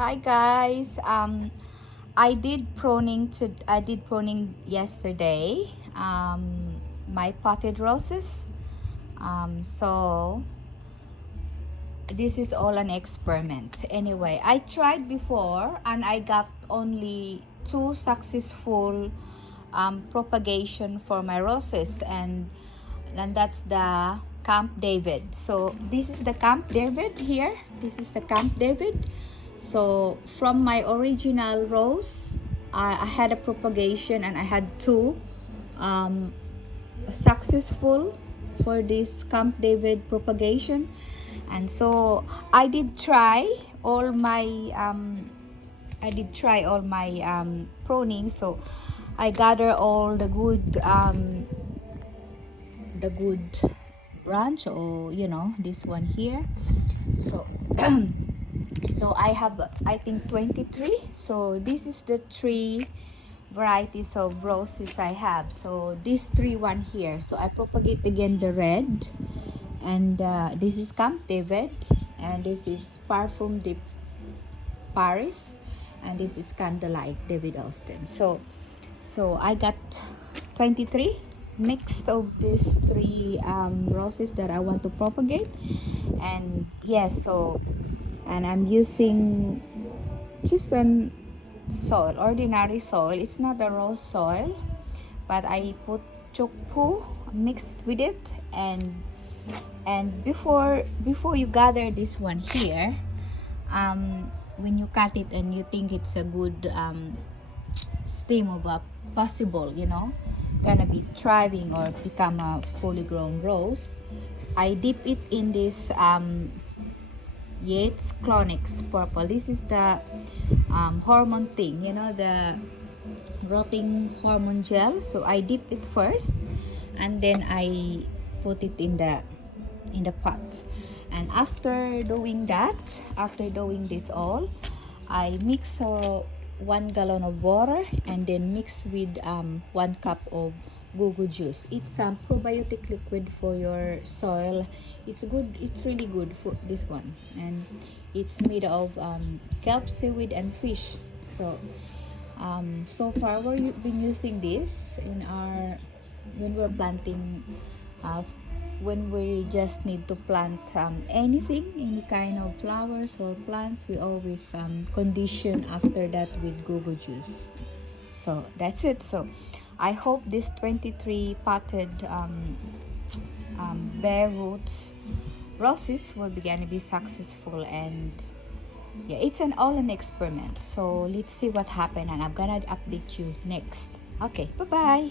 Hi guys. I did pruning yesterday. My potted roses. So this is all an experiment. Anyway, I tried before and I got only 2 successful propagation for my roses, and that's the Camp David. So this is the Camp David here. This is the Camp David. So from my original rose, I had a propagation and I had 2 successful for this Camp David propagation. And so I did try all my pruning. So I gather all the good branch, or this one here. So so I have, I think, 23. So this is the 3 varieties of roses I have. So these 1 here. So I propagate again the red, and this is Camp David, and this is Parfum de Paris, and this is Candlelight David Austin. So I got 23 mixed of these 3 roses that I want to propagate. And yes, and I'm using just an soil, ordinary soil. It's not a rose soil, but I put chokpu mixed with it. And before you gather this one here, when you cut it and you think it's a good stem of a possible, gonna be thriving or become a fully grown rose, I dip it in this Yates Clonix purple. This is the hormone thing, the rotting hormone gel. So I dip it first, and then I put it in the pot. And after doing this all, I mix 1 gallon of water, and then mix with 1 cup of gugu juice. It's a probiotic liquid for your soil. It's good. It's really good for this one, and it's made of kelp, seaweed, and fish. So so far we've been using this in when we're planting, when we just need to plant anything, any kind of flowers or plants. We always condition after that with gugu juice. So that's it. So I hope this 23 potted bare roots roses will begin to be successful. And yeah, it's an experiment. So let's see what happened, and I'm gonna update you next. Okay, bye bye.